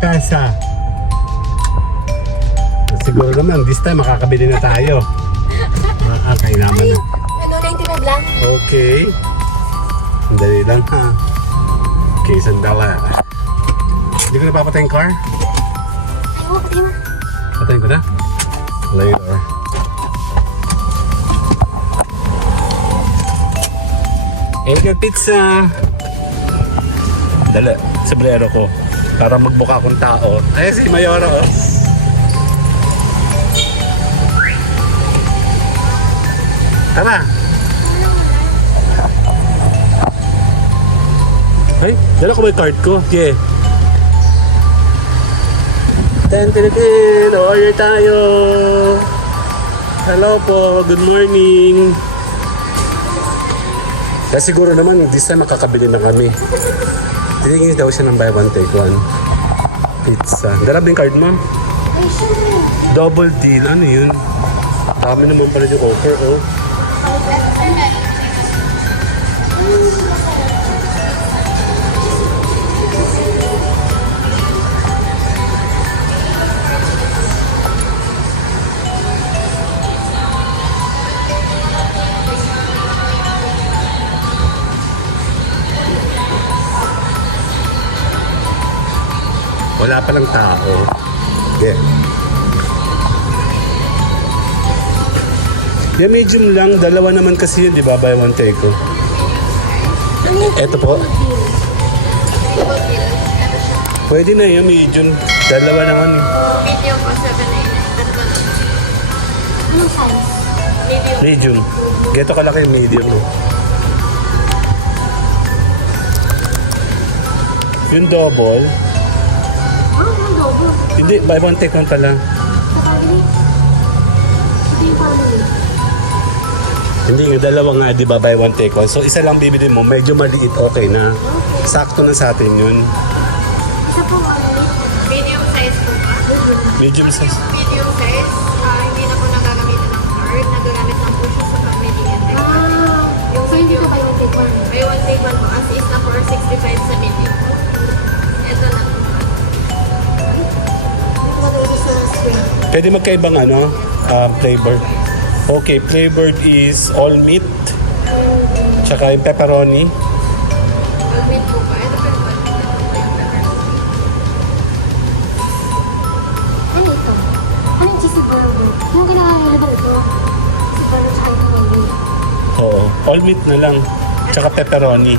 pesa. Siguro naman, this time makakabili na tayo. Kaya naman Ay, na. ano, 95 lang? Okay. Dali lang ha. Okay, sandala. Hindi ko napapatay yung car? Ay, oo, pati na. Patayin ko na. Later. Egg pizza. Dali, sablero ko. Para magbuka akong tao. Ay, si Mayora oh. Tara. Ay, dala ko ba yung card ko? Yeah. Ten. Order tayo. Hello po, good morning. Kasi siguro naman, this time makakabili na kami. Tinigil daw siya ng buy one take one. Pizza. Dala ba yung card mo? Ay, sure. Double deal. Ano yun? Dami naman pala yung offer, oh. Wala palang tao. Yeah. Yeah, medium lang. Dalawa naman kasi yun, di ba? Buy one take ko. Ano yung Eto po. deal? Pwede na yun, medium. Dalawa naman eh. Medium po, 799. Tatlo na. Anong size? Medium. Medium. Geto kalaki yung medium. No? Yung double. Ah, yung double. Hindi, buy one take one pala. Sa family? Ito yung family. Hindi, yung dalawa nga, di ba? Buy one take one. So, isa lang bibili mo. Medyo maliit, okay na. Sakto na sa atin yun. Isa po family. Medium size po ba? Medium size. Medium size, hindi na po nagagamitan ng card. Nagagamit lang po siya sa family and then Ah, yung so hindi medium, ko buy one take one. buy one take one po. As is na 465 sa medium po. Ito na po. Hindi ko matulog sa screen. Pwede magkaibang ano, flavor. Okay, flavored is all meat. Tsaka yung pepperoni. All-meat po ba? Ito po yung Ano ito? Ano yung cheesy burger? Yung kinakain ba ito? Cheesy burger tsaka yung burger. Oo, all meat na lang. Tsaka pepperoni.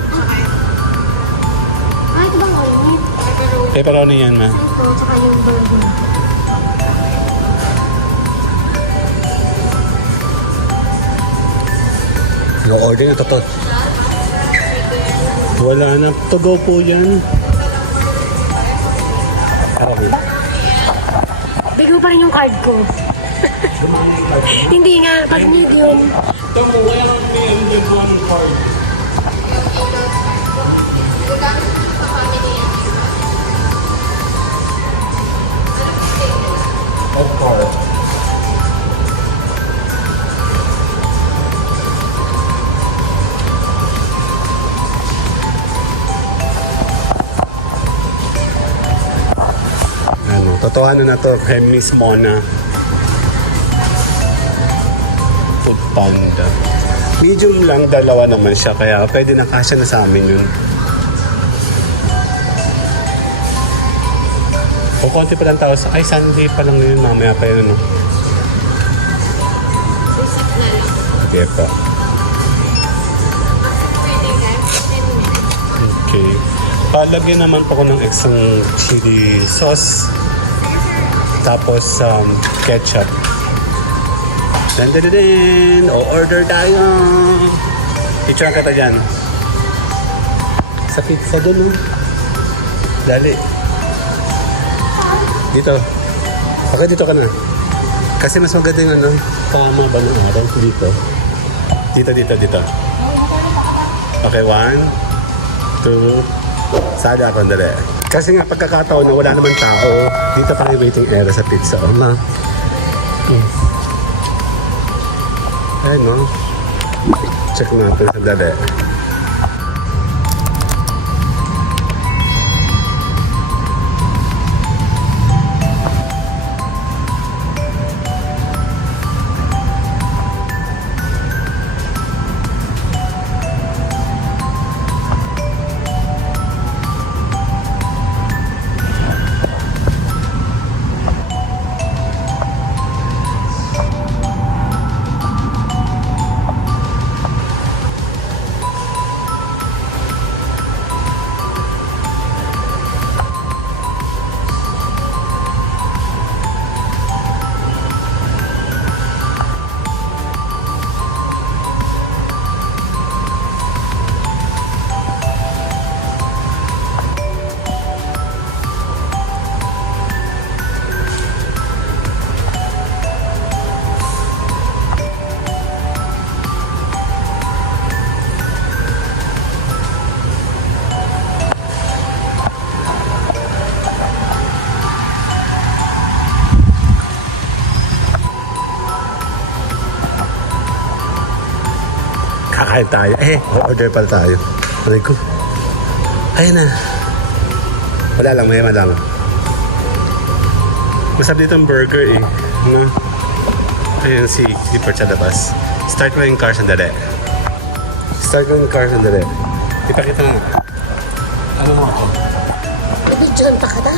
Ah, ito bang all meat? pepperoni. Pepperoni yan, ma. Ito, tsaka yung burger. No-order na to. Wala na. To-go po yan. Okay. Bigo pa rin yung card ko. Hindi nga, pag medium. Tama, wala kang may one card. Nagagamit po sa family and Of course. Ano, totohanan na to kay Miss Mona. Food Panda. Medium lang, dalawa naman siya, kaya pwede na kasya na sa amin yun. O konti pa lang tao sa, ay Sunday pa lang yun, mamaya pa yun, ano. basic na lang. Okay po. Waiting time, 10 minutes. Okay. Palagyan naman po ko ng isang chili sauce. Tapos ketchup. Dandadadin! O order tayo! Picture ka dyan. Sa pizza dun, oh. Dali. Dito. Okay, dito ka na. Kasi mas maganda yung ano, tama ba ng araw? Dito. Dito. Okay, 1, 2, sada ako, dali. Kasi nga pagkakataon na wala naman tao, dito pa yung waiting area sa pizza. O, ma. Ayun, no? Check natin sa dali. Kakain tayo. Order pala tayo. Aray ko. Ayun na. Wala lang, may lang. Masarap dito ang burger eh. No? Ayun si Clipper sa labas. Start ko yung car sandali. Start ko yung car sandali. Ipakita na. Ano mo ako? Nabidyoan pa ka ta?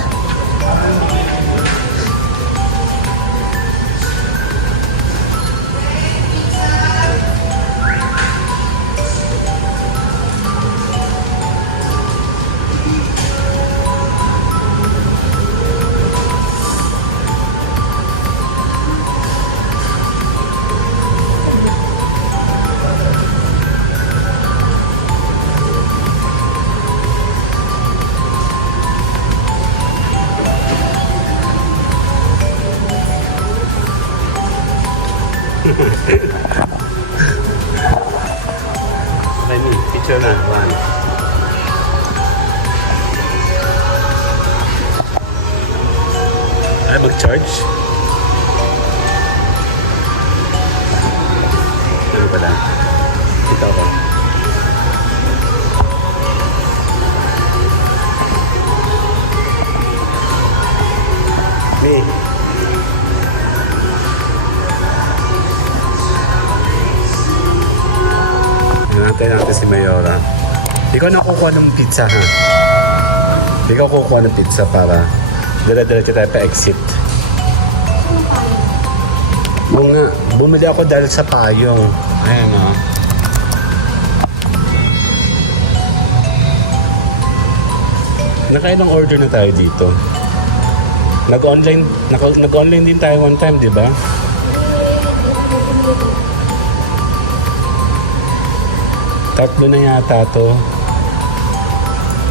Okay, me. Picture na. One. Ay, mag-charge? Ano pala? Ito ako. Me. Hinantay natin si Mayora. Ikaw na kukuha ng pizza, ha? Ikaw kukuha ng pizza para dala-dala tayo pa-exit. Oo nga, bumili ako dahil sa payong. Ayan, ha? Nakailang order na tayo dito. Nag-online din tayo one time, di ba? Tatlo na yata to.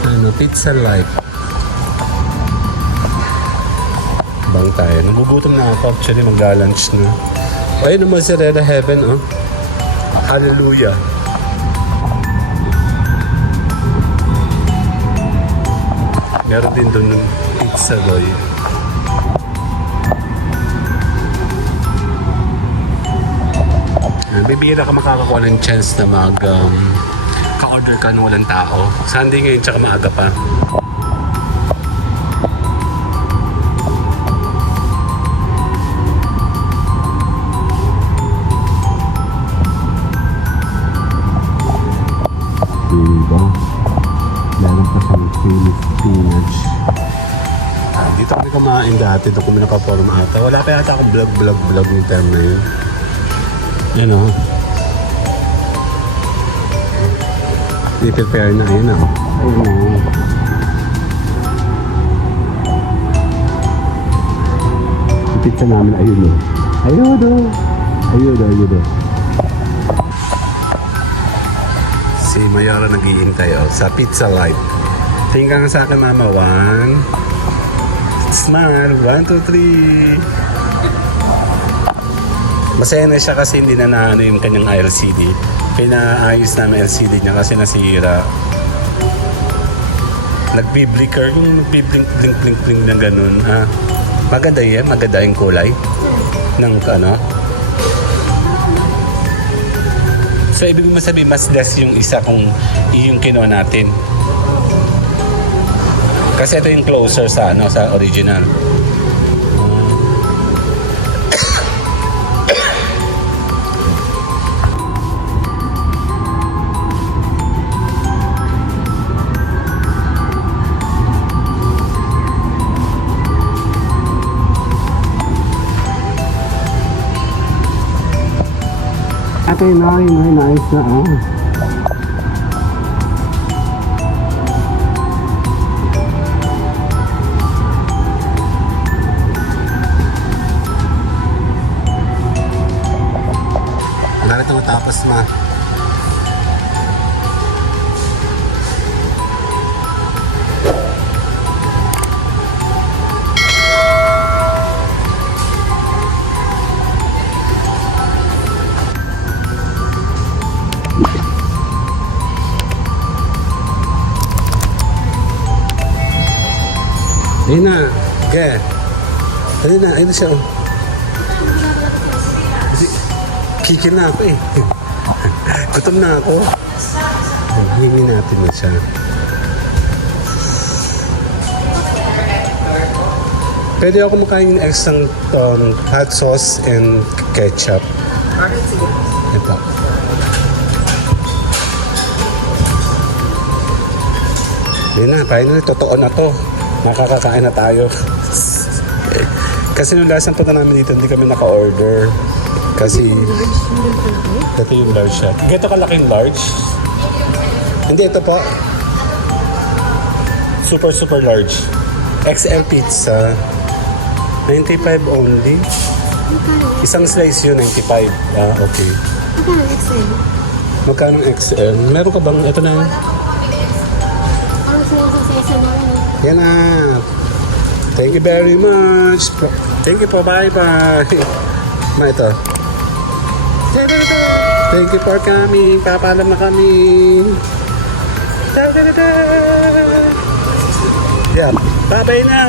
Ano, Pizza Life. Bang tayo. Nagugutom na ako. Actually, magla-lunch na. Ayun naman si Reda Heaven, oh. Hallelujah. Meron din doon ng Pizza Boy. Bibihira ka makakakuha ng chance na ka-order ka ng walang tao. Sunday ngayon tsaka maaga pa. Diba? Meron pa siyang spinach. Dito kami kumain dati. Doon kami nakaporm ata. Wala pa yata akong vlog yung time na yun. You know, i-prepare na yun ako. Ayun o. Yung pizza namin, ayun o. Ayun o. Ayun o. Si Mayora nag-iintay o sa Pizza Life. Tingnan ka sa akin, Mama. 1. Smile. 1, 2, 3. Masaya na siya kasi hindi na naano yung kanyang LCD. Pinaayos namin LCD niya kasi nasira. Nagbi-blicker, yung nagbi-blink na ganun. Maganda yan, maganda yung kulay ng ano. So, ibig mo sabihin, mas less yung isa kung yung kinuha natin. Kasi ito yung closer sa ano, sa original. Ate, nice na, oh. Bakit ito matapos, ma? Ayun na. Okay. Ayun na siya. Oh. Kikil na ako eh. Gutom na ako. Hingin natin na siya. Pwede ako makain ng extra hot sauce and ketchup. Ito. Hindi na, finally, totoo na to. Nakakakain na tayo. Kasi nung last na punta namin dito, hindi kami naka-order. Kasi, ito yung large shot. Ganito kalaking large? Hindi, ito po. Super, super large. XL pizza. 95 only. Magkano? Isang slice yun, 95. Ah, okay. Magkano XL? Magkano XL? Meron ka bang, ito na. Parang sinasang sa isa na ano. Yan na. Thank you very much. Thank you po. Bye-bye. Ma, ito. Thank you for coming. Papalam na kami. Yeah. Bye-bye na.